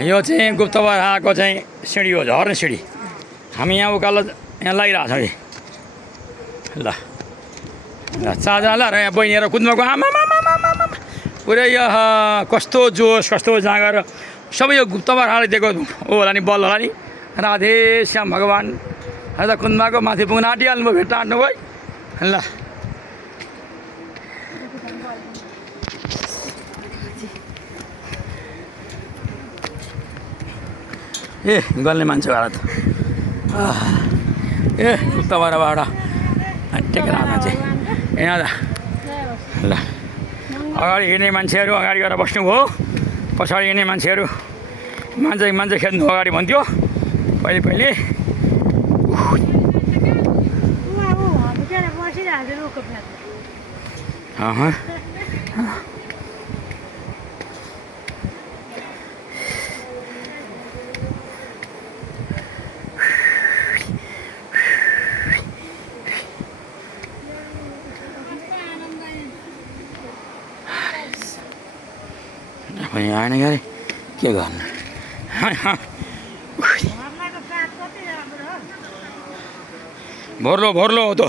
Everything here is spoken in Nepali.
यो चाहिँ गुप्तवर आएको चाहिँ सिँढी हो, झर्ने सिँढी। हामी यहाँ उकालो यहाँ लगाइरहेको छौँ कि ल ल चारजना र यहाँ बहिनीहरू कुद्नको आमा पुरै यो कस्तो जोस कस्तो जाँगर सबै यो गुप्तवर दिएको ओ होला नि बल होला नि। राधे श्याम भगवान् र कुद्माको माथि पुग्न आँटिहाल्नु भयो, भेट्न आँट्नु भयो ल। ए गल्ने मान्छे होला त ए गुप्तवरबाट टेकेर आउँदा चाहिँ यहाँ ल अगाडि हिँड्ने मान्छेहरू अगाडि गएर बस्नुभयो, पछाडि हिँड्ने मान्छेहरू मान्छे खेद्नु अगाडि भन्थ्यो पहिले पहिले। आएन गरे के गर्नु भोर्लो हो त।